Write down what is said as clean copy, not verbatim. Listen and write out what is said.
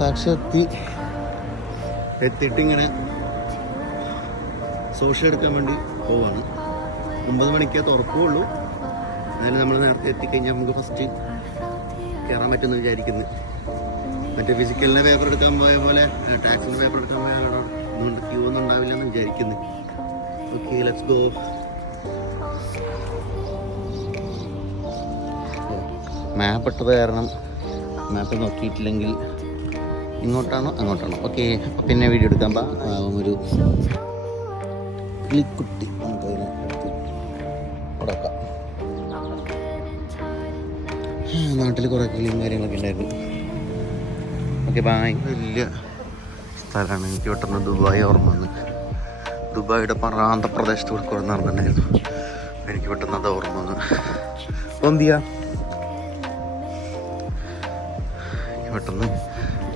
Taxi എത്തിയിട്ട് ഇങ്ങനെ social എടുക്കാൻ വേണ്ടി പോവാണ്. 9 മണിക്കേ തുറക്കുകയുള്ളൂ. എന്നാലും നമ്മൾ നേരത്തെ എത്തിക്കഴിഞ്ഞാൽ നമുക്ക് ഫസ്റ്റ് കയറാൻ പറ്റുമെന്ന് വിചാരിക്കുന്നു. മറ്റേ ഫിസിക്കലിൻ്റെ പേപ്പർ എടുക്കാൻ പോയ പോലെ ടാക്സിൻ്റെ പേപ്പർ എടുക്കാൻ പോയ അതുകൊണ്ട് ക്യൂ ഒന്നും ഉണ്ടാവില്ല എന്ന് വിചാരിക്കുന്നു. Okay, let's go. മാപ്പ് ഇട്ടത് കാരണം മാപ്പ് നോക്കിയിട്ടില്ലെങ്കിൽ ഇങ്ങോട്ടാണോ അങ്ങോട്ടാണോ. ഓക്കെ, പിന്നെ വീഡിയോ എടുക്കാൻ ഒരു കിളിക്കുട്ടി നമുക്കതിനെ എടുത്ത് കൊടുക്കാം. നാട്ടിൽ കുറേ കിളിയും കാര്യങ്ങളൊക്കെ ഉണ്ടായിരുന്നു. Okay bye. വലിയ സ്ഥലമാണ്. എനിക്ക് പെട്ടെന്ന് ദുബായ് ഓർമ്മ വന്ന്. ദുബായിയുടെ പ്രാന്തപ്രദേശത്ത് കൂടെ കുറേ നടന്നിട്ടുണ്ടായിരുന്നു. എനിക്ക് പെട്ടെന്ന് അത് ഓർമ്മ വന്നു. എന്ത് ചെയ്യാ പെട്ടെന്ന്